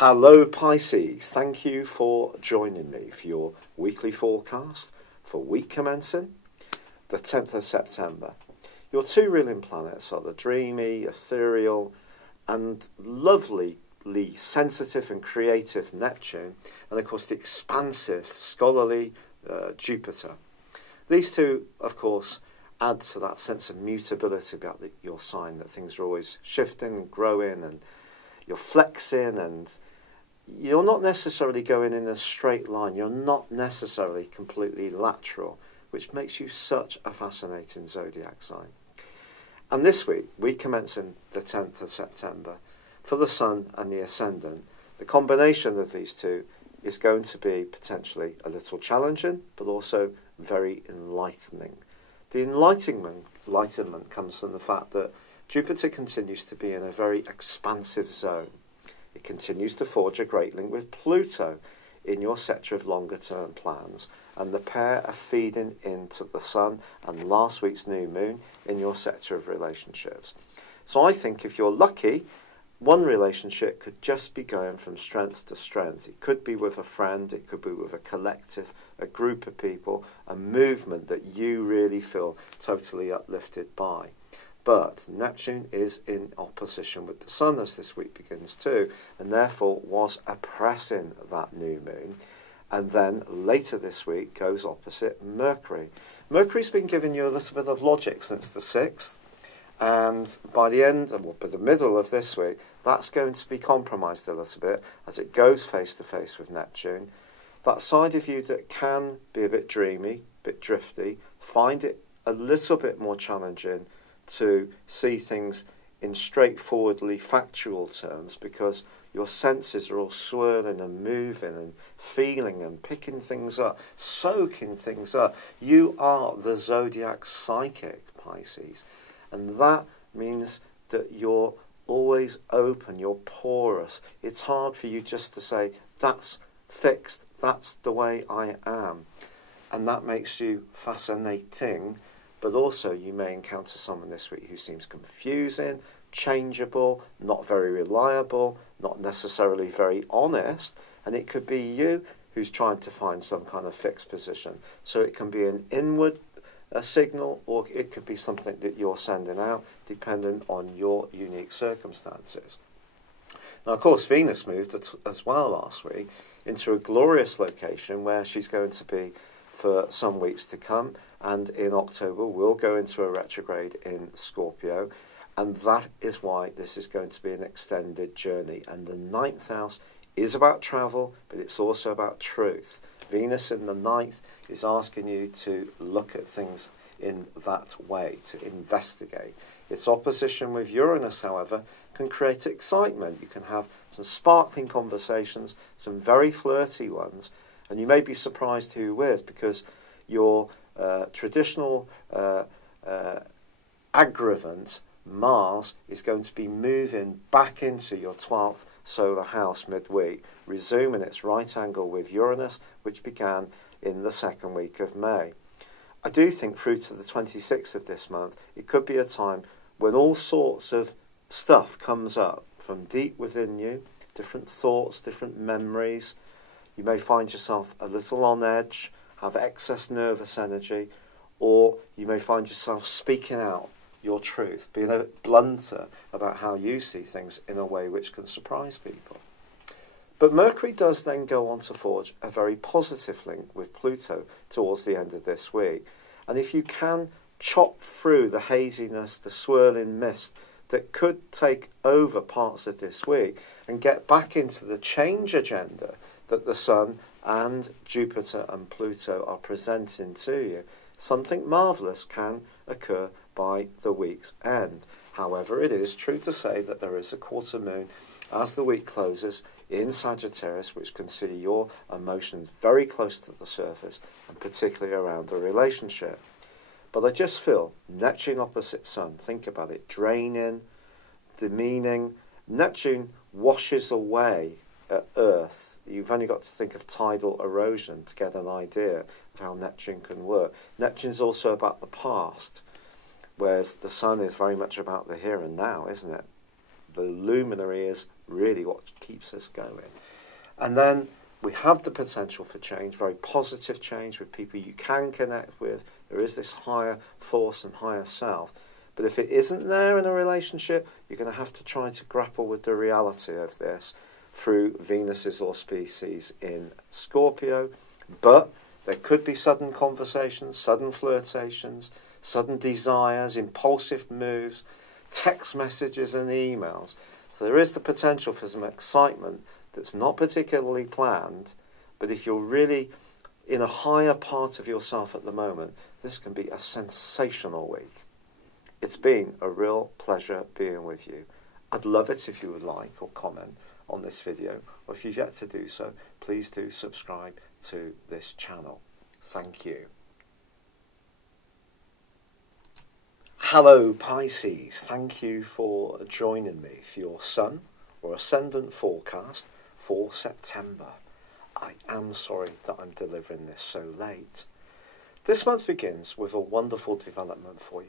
Hello Pisces, thank you for joining me for your weekly forecast for week commencing the 10th of September. Your two ruling planets are the dreamy, ethereal and lovely sensitive and creative Neptune, and of course the expansive, scholarly Jupiter. These two, of course, add to that sense of mutability about your sign, that things are always shifting and growing, and you're flexing, and you're not necessarily going in a straight line. You're not necessarily completely lateral, which makes you such a fascinating zodiac sign. And this week commencing the 10th of September, for the Sun and the Ascendant, the combination of these two is going to be potentially a little challenging, but also very enlightening. The enlightenment comes from the fact that Jupiter continues to be in a very expansive zone. It continues to forge a great link with Pluto in your sector of longer term plans, and the pair are feeding into the Sun and last week's new moon in your sector of relationships. So I think if you're lucky, one relationship could just be going from strength to strength. It could be with a friend, it could be with a collective, a group of people, a movement that you really feel totally uplifted by. But Neptune is in opposition with the Sun as this week begins too, and therefore was oppressing that new moon. And then later this week goes opposite Mercury. Mercury's been giving you a little bit of logic since the 6th. And by the end, or by the middle of this week, that's going to be compromised a little bit as it goes face to face with Neptune. That side of you that can be a bit dreamy, a bit drifty, find it a little bit more challenging to see things in straightforwardly factual terms, because your senses are all swirling and moving and feeling and picking things up, soaking things up. You are the zodiac psychic, Pisces. And that means that you're always open, you're porous. It's hard for you just to say, that's fixed, that's the way I am. And that makes you fascinating, but also you may encounter someone this week who seems confusing, changeable, not very reliable, not necessarily very honest, and it could be you who's trying to find some kind of fixed position. So it can be an inward a signal, or it could be something that you're sending out, depending on your unique circumstances. Now, of course, Venus moved as well last week into a glorious location where she's going to be for some weeks to come, and in October will go into a retrograde in Scorpio, and that is why this is going to be an extended journey. And the 9th house is about travel, but it's also about truth. Venus in the 9th is asking you to look at things in that way, to investigate. Its opposition with Uranus, however, can create excitement. You can have some sparkling conversations, some very flirty ones, and you may be surprised who with, because your traditional aggravant, Mars, is going to be moving back into your 12th solar house midweek, resuming its right angle with Uranus, which began in the second week of May. I do think through to the 26th of this month, it could be a time when all sorts of stuff comes up from deep within you, different thoughts, different memories. You may find yourself a little on edge, have excess nervous energy, or you may find yourself speaking out your truth, being a bit blunter about how you see things in a way which can surprise people. But Mercury does then go on to forge a very positive link with Pluto towards the end of this week. And if you can chop through the haziness, the swirling mist that could take over parts of this week and get back into the change agenda that the Sun and Jupiter and Pluto are presenting to you, something marvellous can occur by the week's end. However, it is true to say that there is a quarter moon as the week closes in Sagittarius, which can see your emotions very close to the surface, and particularly around the relationship. But I just feel Neptune opposite Sun, think about it, draining, demeaning. Neptune washes away at Earth. You've only got to think of tidal erosion to get an idea of how Neptune can work. Neptune's also about the past, whereas the Sun is very much about the here and now, isn't it? The luminary is really what keeps us going. And then we have the potential for change, very positive change with people you can connect with. There is this higher force and higher self. But if it isn't there in a relationship, you're going to have to try to grapple with the reality of this through Venus's auspices in Scorpio. But there could be sudden conversations, sudden flirtations, sudden desires, impulsive moves, text messages and emails. So there is the potential for some excitement that's not particularly planned, but if you're really in a higher part of yourself at the moment, this can be a sensational week. It's been a real pleasure being with you. I'd love it if you would like or comment on this video, or if you've yet to do so, please do subscribe to this channel. Thank you. Hello Pisces, thank you for joining me for your Sun or Ascendant forecast for September. I am sorry that I'm delivering this so late. This month begins with a wonderful development for you.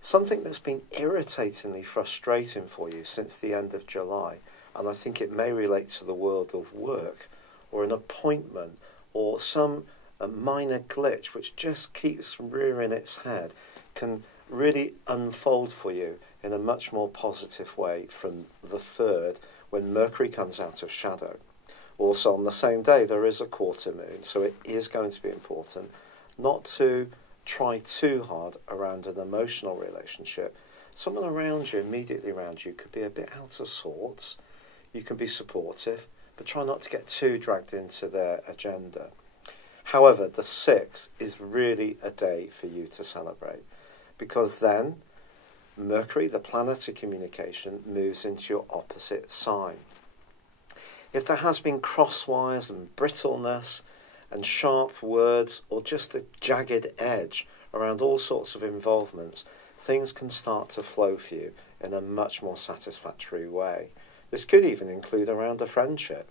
Something that's been irritatingly frustrating for you since the end of July, and I think it may relate to the world of work or an appointment or some minor glitch which just keeps rearing its head, can really unfold for you in a much more positive way from the 3rd, when Mercury comes out of shadow. Also on the same day there is a quarter moon, so it is going to be important not to try too hard around an emotional relationship. Someone around you, immediately around you, could be a bit out of sorts. You can be supportive, but try not to get too dragged into their agenda. However, the 6th is really a day for you to celebrate, because then Mercury, the planet of communication, moves into your opposite sign. If there has been crosswires and brittleness and sharp words or just a jagged edge around all sorts of involvements, things can start to flow for you in a much more satisfactory way. This could even include around a friendship.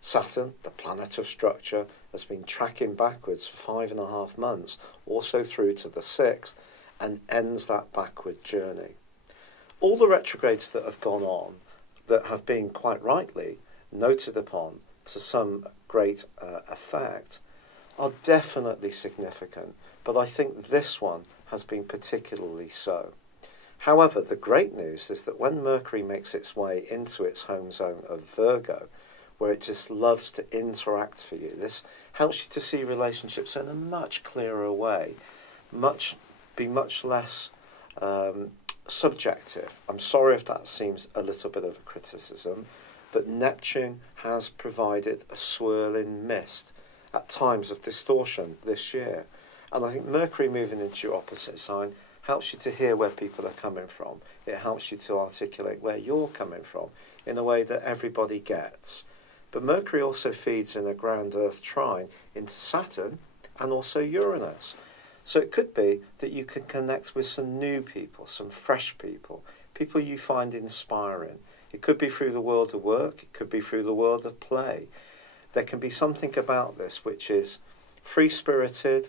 Saturn, the planet of structure, has been tracking backwards for 5.5 months, also through to the 6th, and ends that backward journey. All the retrogrades that have gone on, that have been quite rightly noted upon to some great effect, are definitely significant, but I think this one has been particularly so. However, the great news is that when Mercury makes its way into its home zone of Virgo, where it just loves to interact for you, this helps you to see relationships in a much clearer way, be much less subjective. I'm sorry if that seems a little bit of a criticism, but Neptune has provided a swirling mist at times of distortion this year. And I think Mercury moving into your opposite sign helps you to hear where people are coming from. It helps you to articulate where you're coming from in a way that everybody gets. But Mercury also feeds in a ground Earth trine into Saturn and also Uranus. So it could be that you can connect with some new people, some fresh people, people you find inspiring. It could be through the world of work, it could be through the world of play. There can be something about this which is free-spirited,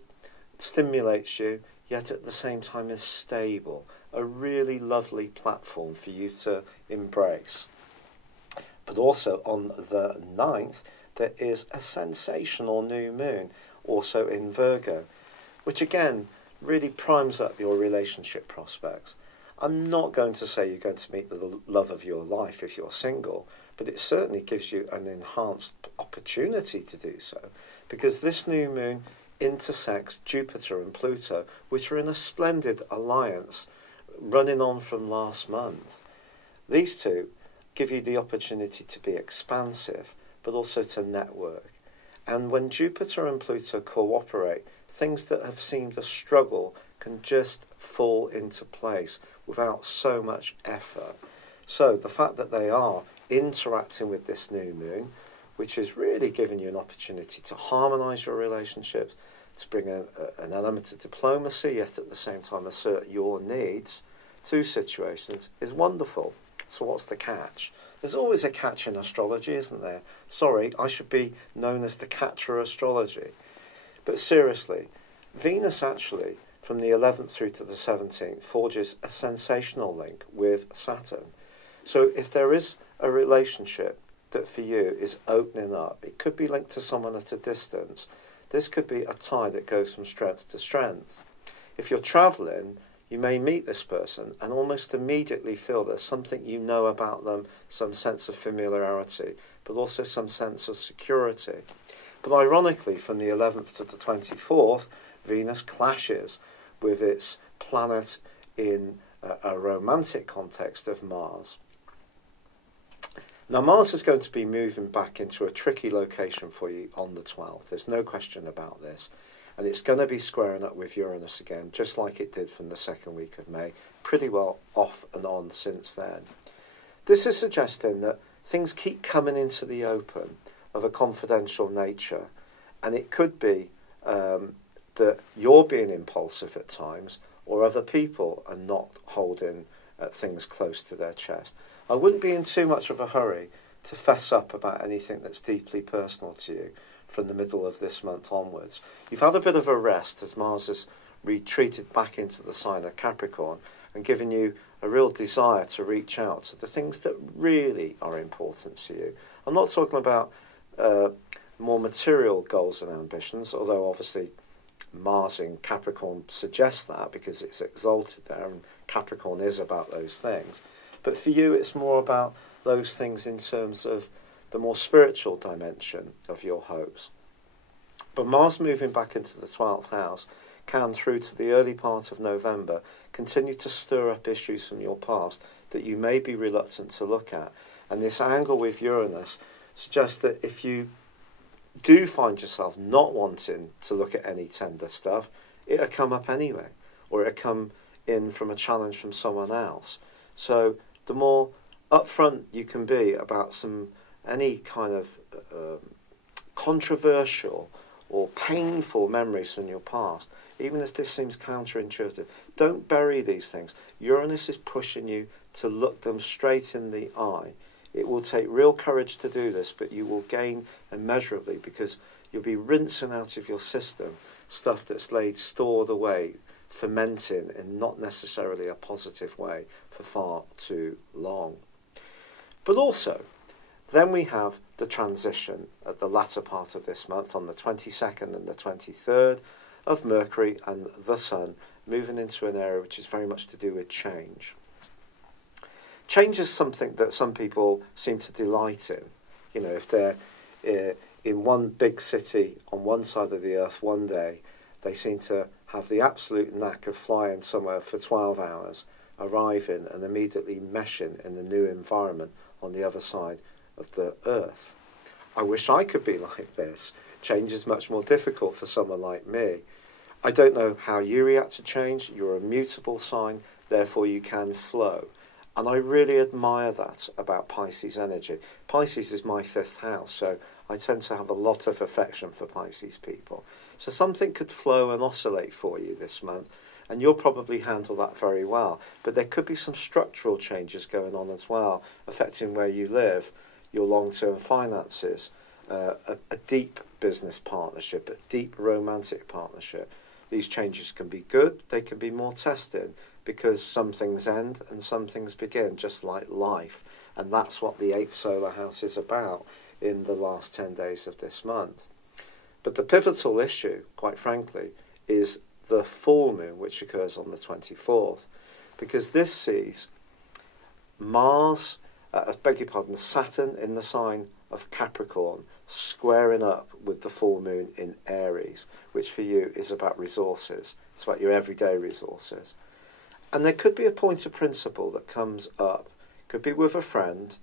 stimulates you, yet at the same time is stable. A really lovely platform for you to embrace. But also on the 9th, there is a sensational new moon, also in Virgo, which again really primes up your relationship prospects. I'm not going to say you're going to meet the love of your life if you're single, but it certainly gives you an enhanced opportunity to do so, because this new moon intersects Jupiter and Pluto, which are in a splendid alliance running on from last month. These two give you the opportunity to be expansive, but also to network. And when Jupiter and Pluto cooperate, things that have seemed a struggle can just fall into place without so much effort. So the fact that they are interacting with this new moon, which is really giving you an opportunity to harmonise your relationships, to bring an element of diplomacy, yet at the same time assert your needs to situations, is wonderful. So what's the catch? There's always a catch in astrology, isn't there? Sorry, I should be known as the catcher astrology. But seriously, Venus actually, from the 11th through to the 17th, forges a sensational link with Saturn. So if there is a relationship that for you is opening up. It could be linked to someone at a distance. This could be a tie that goes from strength to strength. If you're travelling, you may meet this person and almost immediately feel there's something you know about them, some sense of familiarity, but also some sense of security. But ironically, from the 11th to the 24th, Venus clashes with its planet in a romantic context of Mars. Now, Mars is going to be moving back into a tricky location for you on the 12th. There's no question about this. And it's going to be squaring up with Uranus again, just like it did from the second week of May, pretty well off and on since then. This is suggesting that things keep coming into the open of a confidential nature, and it could be that you're being impulsive at times, or other people are not holding things close to their chest. I wouldn't be in too much of a hurry to fess up about anything that's deeply personal to you from the middle of this month onwards. You've had a bit of a rest as Mars has retreated back into the sign of Capricorn and given you a real desire to reach out to the things that really are important to you. I'm not talking about more material goals and ambitions, although obviously Mars in Capricorn suggests that because it's exalted there, and Capricorn is about those things. But for you, it's more about those things in terms of the more spiritual dimension of your hopes. But Mars moving back into the 12th house can, through to the early part of November, continue to stir up issues from your past that you may be reluctant to look at. And this angle with Uranus suggests that if you do find yourself not wanting to look at any tender stuff, it'll come up anyway, or it'll come in from a challenge from someone else. So the more upfront you can be about any kind of controversial or painful memories from your past, even if this seems counterintuitive, don't bury these things. Uranus is pushing you to look them straight in the eye. It will take real courage to do this, but you will gain immeasurably because you'll be rinsing out of your system stuff that's laid stored away, fermenting in not necessarily a positive way for far too long. But also, then we have the transition at the latter part of this month on the 22nd and the 23rd of Mercury and the Sun moving into an area which is very much to do with change. Change is something that some people seem to delight in. You know, if they're in one big city on one side of the earth one day, they seem to have the absolute knack of flying somewhere for 12 hours, arriving and immediately meshing in the new environment on the other side of the earth. I wish I could be like this. Change is much more difficult for someone like me. I don't know how you react to change. You're a mutable sign, therefore you can flow. And I really admire that about Pisces energy. Pisces is my 5th house, so I tend to have a lot of affection for Pisces people. So something could flow and oscillate for you this month, and you'll probably handle that very well. But there could be some structural changes going on as well, affecting where you live, your long-term finances, a deep business partnership, a deep romantic partnership. These changes can be good, they can be more testing, because some things end and some things begin, just like life. And that's what the 8th solar house is about in the last 10 days of this month. But the pivotal issue, quite frankly, is the full moon, which occurs on the 24th, because this sees Saturn in the sign of Capricorn squaring up with the full moon in Aries, which for you is about resources. It's about your everyday resources. And there could be a point of principle that comes up. It could be with a friend.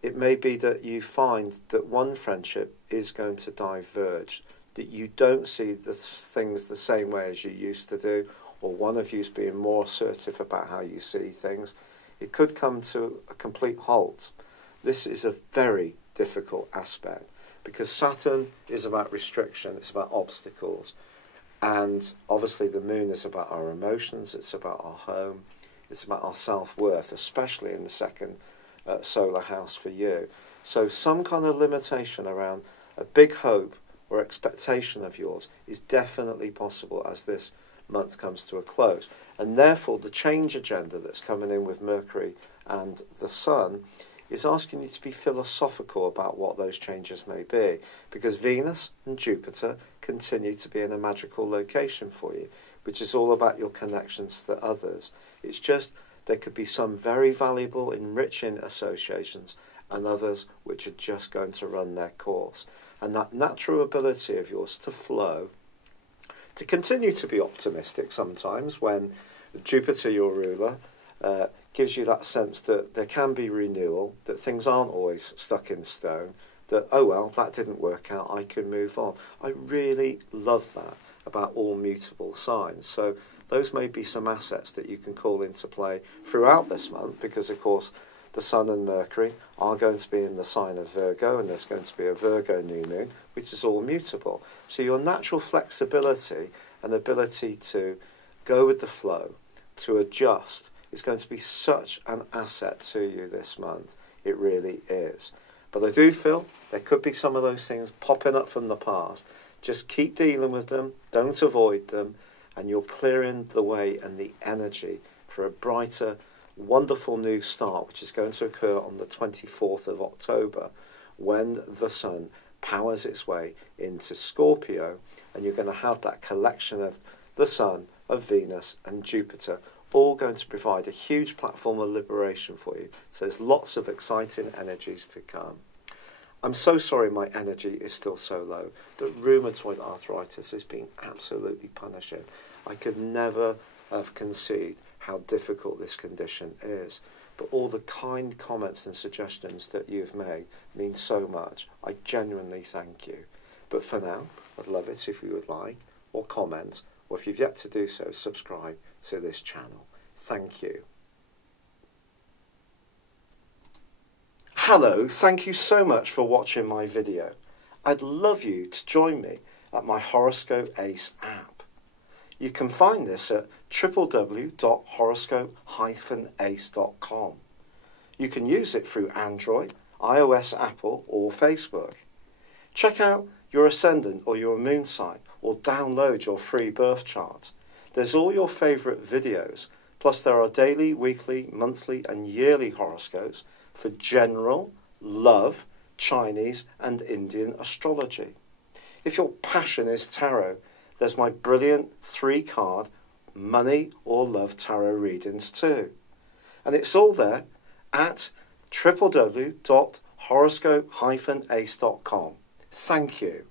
It may be that you find that one friendship is going to diverge, that you don't see the things the same way as you used to do, or one of you's being more assertive about how you see things. It could come to a complete halt. This is a very difficult aspect because Saturn is about restriction, it's about obstacles. And obviously the moon is about our emotions, it's about our home, it's about our self-worth, especially in the 2nd solar house for you. So some kind of limitation around a big hope or expectation of yours is definitely possible as this month comes to a close. And therefore the change agenda that's coming in with Mercury and the Sun is asking you to be philosophical about what those changes may be, because Venus and Jupiter continue to be in a magical location for you, which is all about your connections to others. It's just there could be some very valuable, enriching associations and others which are just going to run their course. And that natural ability of yours to flow, to continue to be optimistic sometimes when Jupiter, your ruler, gives you that sense that there can be renewal, that things aren't always stuck in stone, that, oh well, that didn't work out, I can move on. I really love that about all mutable signs. So those may be some assets that you can call into play throughout this month, because of course the Sun and Mercury are going to be in the sign of Virgo, and there's going to be a Virgo new moon, which is all mutable. So your natural flexibility and ability to go with the flow, to adjust, is going to be such an asset to you this month. It really is. But I do feel there could be some of those things popping up from the past. Just keep dealing with them, don't avoid them, and you're clearing the way and the energy for a brighter, wonderful new start, which is going to occur on the 24th of October, when the Sun powers its way into Scorpio, and you're going to have that collection of the Sun, of Venus and Jupiter, all going to provide a huge platform of liberation for you. So there's lots of exciting energies to come. I'm so sorry my energy is still so low. The rheumatoid arthritis is being absolutely punishing. I could never have conceived how difficult this condition is. But all the kind comments and suggestions that you've made mean so much. I genuinely thank you. But for now, I'd love it if you would like, or comment, or if you've yet to do so, subscribe to this channel. Thank you. Hello, thank you so much for watching my video. I'd love you to join me at my Horoscope Ace app. You can find this at www.horoscope-ace.com. You can use it through Android, iOS, Apple or Facebook. Check out your ascendant or your moon sign, or download your free birth chart. There's all your favourite videos, plus there are daily, weekly, monthly and yearly horoscopes for general, love, Chinese and Indian astrology. If your passion is tarot, there's my brilliant 3-card money or love tarot readings too. And it's all there at www.horoscope-ace.com. Thank you.